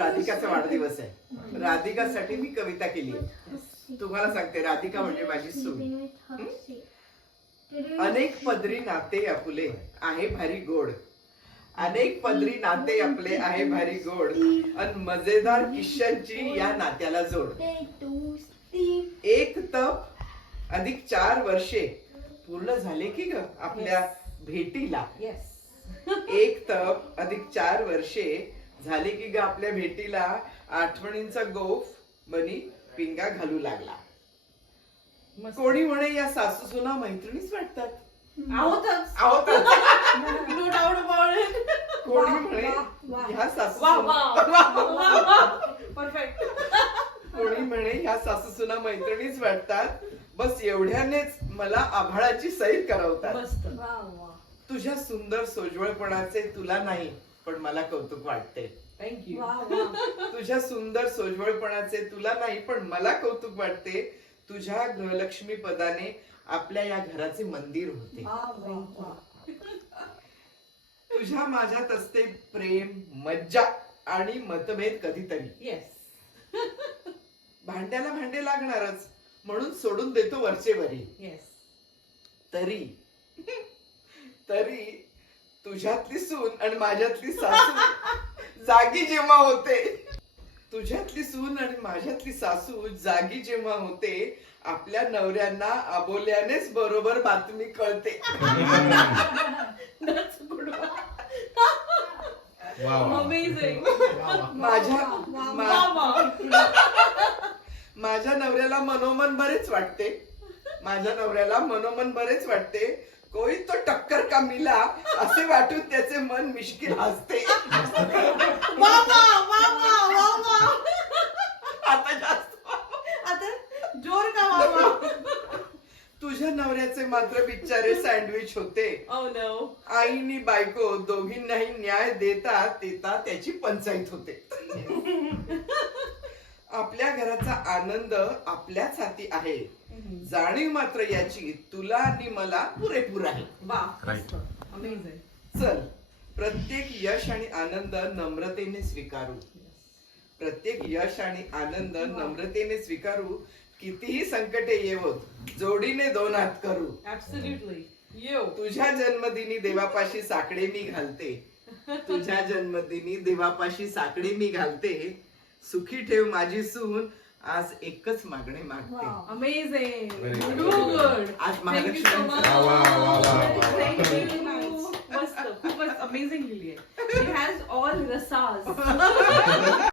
राधिकाचा वाढदिवस आहे. राधिकासाठी मी कविता केली तुम्हाला सांगते राधिका म्हणजे माझी सून. अनेक पदरी नाते आपुले आहे भारी गोड. अनेक पदरी नाते आपले आहे भारी गोड. अन मजेदार किश्श्यांची या नात्याला जोड. एक तप अधिक चार वर्षे पूर्ण झाले की ग आपल्या भेटीला? एक तप अधिक चार वर्षे झाले की ग आपल्या भेटीला आठवणींचा गोफ बनी पिंगा घालू लागला. कोणी म्हणे या सासू सुना मैत्रिणीच वाटतात. आहोतच आहोतच नो डाऊट अबाउट इट कोणी म्हणे ह्या सासू परफेक्ट कोणी म्हणे ह्या सासू सुना मैत्रिणीच वाटतात. बस एवढ्यानेच मला आभाळाची सैर करवतात. मस्त. तुझ्या सुंदर सोज्वळपणाचे तुला नाही पण मला कौतुक वाटते थँक्यू तुझ्या सुंदर सोज्वळपणाचे तुला नाही पण मला कौतुक वाटते तुझ्या गृहलक्ष्मी पदाने आपल्या या घराचे मंदिर होते. तुझ्या माझ्यात असते प्रेम मज्जा आणि मतभेद कधीतरी. येस भांड्याला भांडे लागणारच म्हणून सोडून देतो वरचे वरी येस तरी तरी तुझ्यातली सून आणि माझ्यातली सासू. जागी जेव्हा होते तुझ्यातली सून आणि माझ्यातली सासू जागी जेव्हा होते आपल्या नवऱ्यांना अबोल्यानेच बरोबर बातमी कळते. माझ्या. माझ्या नवऱ्याला मनोमन बरेच वाटते. माझ्या नवऱ्याला मनोमन बरेच वाटते. कोई तो टक्कर का मिला असे वाटून त्याचे मन मिश्किल. आता जास्त. आता जोर का तुझ्या नवऱ्याचे मात्र बिचारे सँडविच होते. Oh no. आईनी बायको दोघींनाही न्याय देता देता त्याची पंचायत होते. आपल्या घराचा आनंद आपल्याच हाती आहे. जाणीव मात्र याची तुला आणि मला पुरेपूर आहे. Right. चल प्रत्येक यश आणि आनंद नम्रतेने स्वीकारू. प्रत्येक यश आणि आनंद नम्रतेने स्वीकारू कितीही संकटे येवोत जोडीने दोन हात करू. Absolutely. You. तुझ्या जन्मदिनी देवापाशी साकडे मी घालते. तुझ्या जन्मदिनी देवापाशी साकडे मी घालते. सुखी ठेव माझी सून. आज एकच मागणी मागते. अमेझिंग आज महालक्ष्मी अमेझिंग लिहिली ऑल रसाज